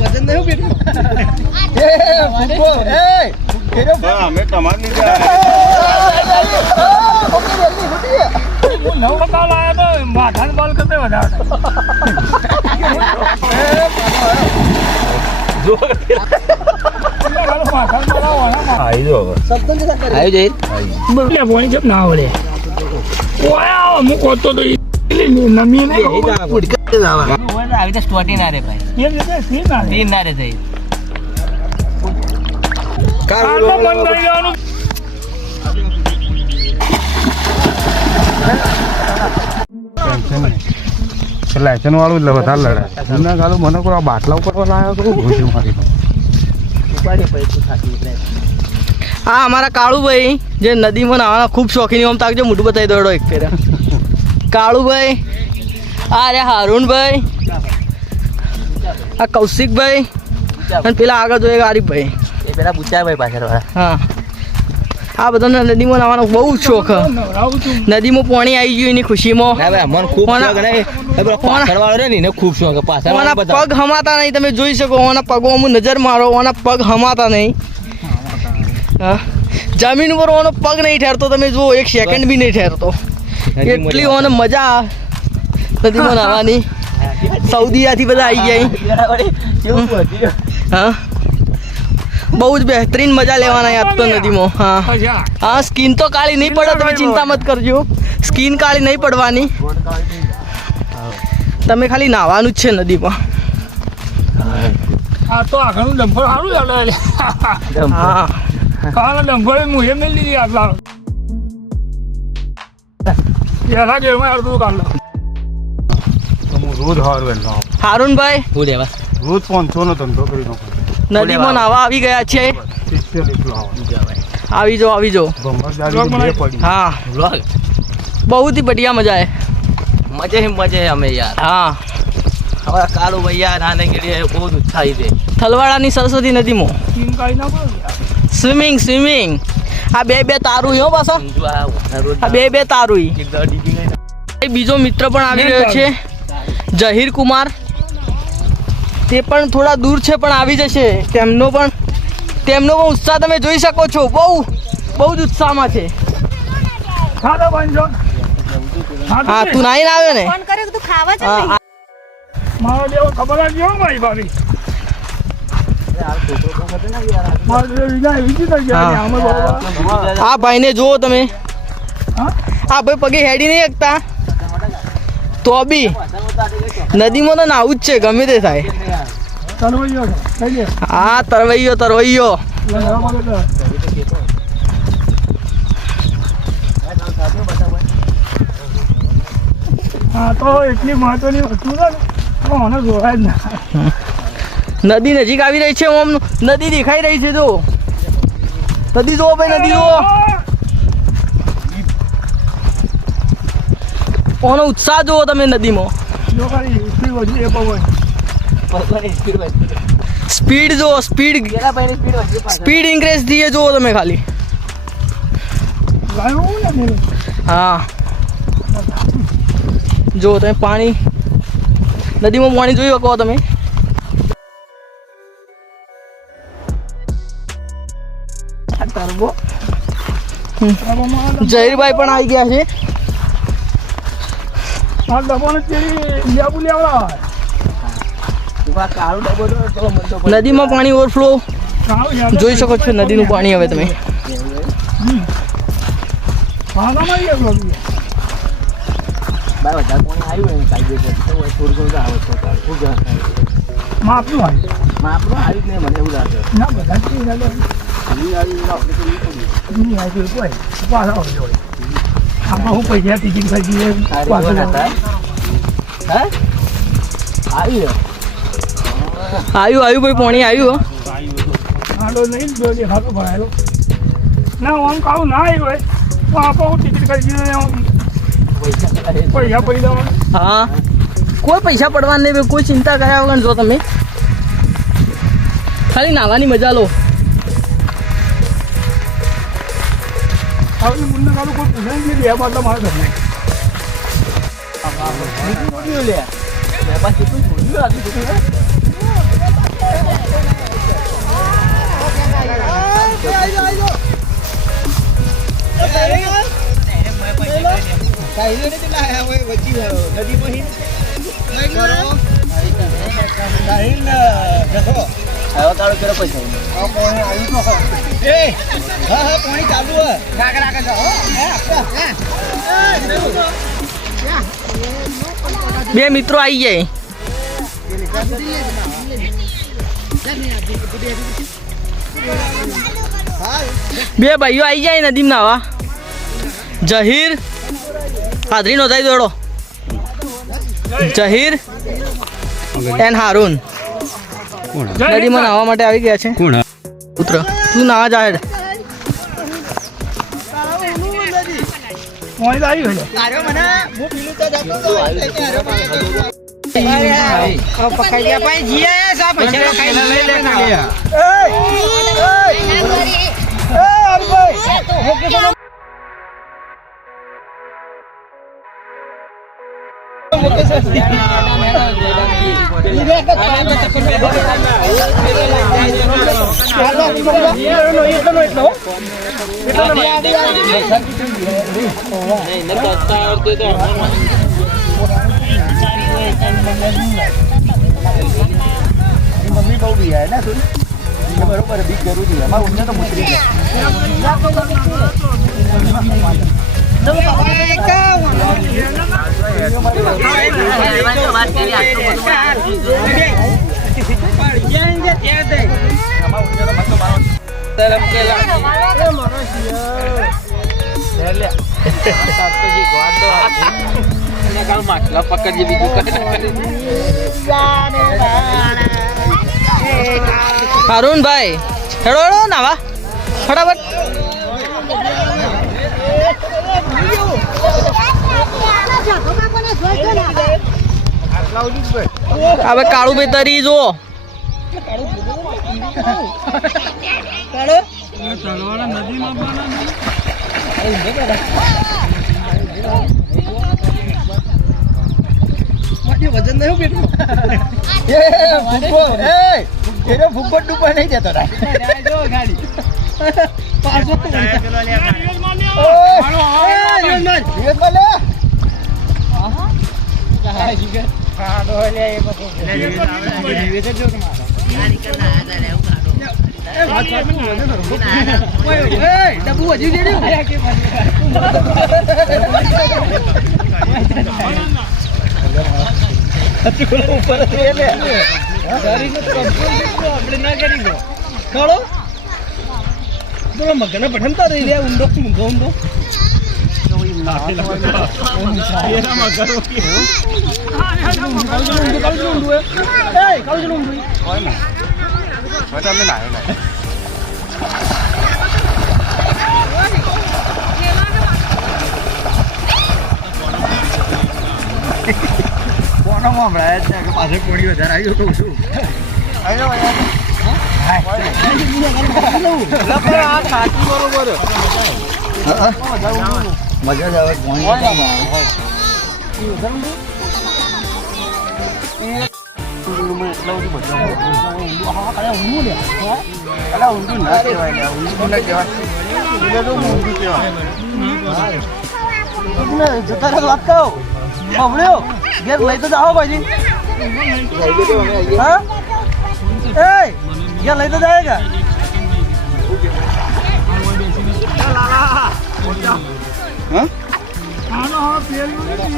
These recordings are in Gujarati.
વજન નહીં બેઠું અમે તમારી માથાને બોલ કરતે વધારે ના આવડે હું કોતો તો નમી આવી તો સ્ટોટી ના રે ભાઈ ના રે થઈ લાયસન વાળું એટલે વધારે લડે એમના ગાલો મને કોઈ આ બાટલા ઉપર લાવ્યો તો ઘૂસી મારી હા અમારા કાળુભાઈ જે નદીમાં નાવાના ખૂબ શોખીન આમ તાકજો મોઢું બતાવી દોડો એક ફેરા કાળુભાઈ આ રે હારુણભાઈ આ કૌશિકભાઈ અને પેલા આગળ જોઈએ આરીફભાઈ એ પેલા બુચાભાઈ પાછળ હા આ બધાને નદીમાં નાવાનો બહુ શોખ નદીમાં પાણી આવી ગયું એની ખુશીમાં ખૂબ શોખ પગ હમાતા નહીં તમે જોઈ શકો ઓના પગોમાં નજર મારો ઓના પગ હમાતા નહીં જમીન ઉપર ઓનો પગ નહીં ઠેરતો તમે જુઓ એક સેકન્ડ બી નહીં ઠેરતો એટલી ઓને મજા નદીમાં નાવાની સૌદીયાથી બધા આવી ગયા હા બહુ જ બહેતરીન મજા લેવાના યાદ તો નદીમાં હા હા સ્કીન તો કાળી નહીં પડે તમે ચિંતા મત કરજો સ્કીન કાળી નહીં પડવાની તમે ખાલી નાહવાનું જ છે નદીમાં આ તો આગળનું ડમ્ફર સારું ચાલે હા કાળા ડમ્ફર હું એ મેળ લીધી આટલા એના જેમાં અડધું કાઢલો રોજ હારું હારુણભાઈ શું લેવા રોજ 500 નો ધંધો કરી નાખો નદીમાં નાવા આવી ગયા છે આવી જાઓ હા બહુ જ બઢિયા મજા મजे है हमें यार હા हमारा कालू भैया नहाने के लिए बहुत उत्साहित है થલવાડાની સરસ્વતી નદીમાં સ્કીન કાઢી નાખો સ્વિમિંગ આ બે તારું હો પાછો આ બે તારું બીજો મિત્ર પણ આવી રહ્યો છે જહીર કુમાર તે પણ થોડા દૂર છે પણ આવી જશે તેમનો પણ ઉત્સાહ તમે જોઈ શકો છો બહુ જ ઉત્સાહમાં છે હા તું નાઈ ના આવ્યો ને ફોન કર્યો કે તું ખાવા જ હા, મારો દેવો ખબર જ ગયો ભાઈ ભાભી મારો દેવો વિના વિજી થઈ ગયા આમાં બાબા આ ભાઈને જુઓ તમે હા આ ભાઈ પગે હેડી નહીં શકતા તો બી નદીમાં તો નાવું જ છે ગમે તે થાય તરવૈયો થઈ ગયો હા તરવૈયો હા તો એટલી મહત્વની વસ્તુ છે ને મને જોવાય જ ના નદી નજીક આવી રહી છે ઓમ નદી દેખાઈ રહી છે જો નદી જુઓ ભાઈ નદી જુઓ ઓનો ઉત્સાહ જુઓ તમે નદીમાં જો ખાલી એટલી વધી એ પવન સ્પીડ જુઓ સ્પીડ ઇન્ક્રીઝ થઈએ જુઓ તમે ખાલી ગાયું ને હા જો તમે પાણી નદીમાં પાણી જોઈ શકો તમે જહીરભાઈ પણ આવી ગયા છે આ ડબ્બાને કેવી લેબુ લેવડા નદીમાં પાણી ઓવરફ્લો જોઈ શકો છો નદીનું પાણી હવે તમે ભાગામાં ગયો માપનું આવી ના બધા આમાં હું પૈસા ટિકિટ ખાઈ આવ્યું ભાઈ પાણી આવ્યું આડો નહીં જો દેખાતો ભરાયેલો ના આમ કાવું ના આવ્યું હોય તો આપણે હું ટિકિટ કરી પૈસા પડી દેવાનું હા કોઈ પૈસા પડવાના નહીં ભાઈ કોઈ ચિંતા કર્યા વગર જો તમે ખાલી નાવાની મજા લો હવે મુન્ના કાળું કોઈ પૂછે નહીં બે બાટલા મારે ઘર આવ્યો તારો પેલો પૈસા બે મિત્રો આવી જાય. બે ભાઈઓ આવી જાય નદીમાં નાવા. જહીર હાજરી નોંધાઈ દોડો. જહીર એન હારૂન નદીમાં નાહવા માટે આવી ગયા છે. કોણ પુત્ર તું નાવા જાહેર. મોઈ આવી ગયો પકડી ગયા ભાઈ જીયા સા પૈસા ખાઈ મમ્મી બહુ બી હે ને થોડી બરોબર બીક જરૂરી અમારે ઉમને તો મુશ્કેલ છે પકડજે હારૂન ભાઈ હેડો હેડો નાવા ફટાફટ. હવે કાળું બેતરી જુઓ. વજન નહીં બેઠું ફૂગો ડૂબવા નહીં જતો ડબ્બુ હજી ઉપર ના કરી દો થોડો મગન પઠનતા રહી રહ્યા ઊંડો ઊંધો ઊંધો પાછળ કોણી વધારે આવ્યો કહું છું મજા જ આવે જતા વાત કહો બબડ્યો ઘેર લઈ તો જાઓ ભાઈ હા એ ઘેર લઈ તો જાય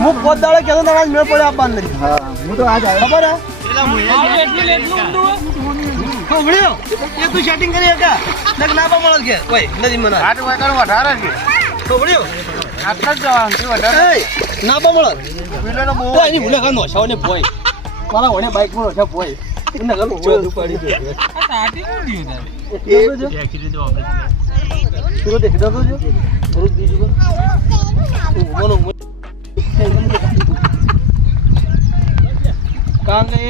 હું પોત દાડે કેતો તારા મેળ પડે આપવાનું નથી. હા હું તો આજ આવ્યો ખબર બબડ્યો એ તું સેટિંગ કરી હતા ના મળે કે કોઈ નથી મને 8 વાગ્યાનો વધારે છે બબડ્યો આટલા જ જવાનું ના મળે કોઈ નહીં ભૂલે ખાનો છો ને બોય મારા ઓને બાઈક માં ઓછા બોય એને ગલો ચોદ ઉપાડી દે આ સાટી કોણ દીયો તારે એ આખી દો આપણે પૂરો દેખ દો જો પૂરો દીજો બોલો કાલે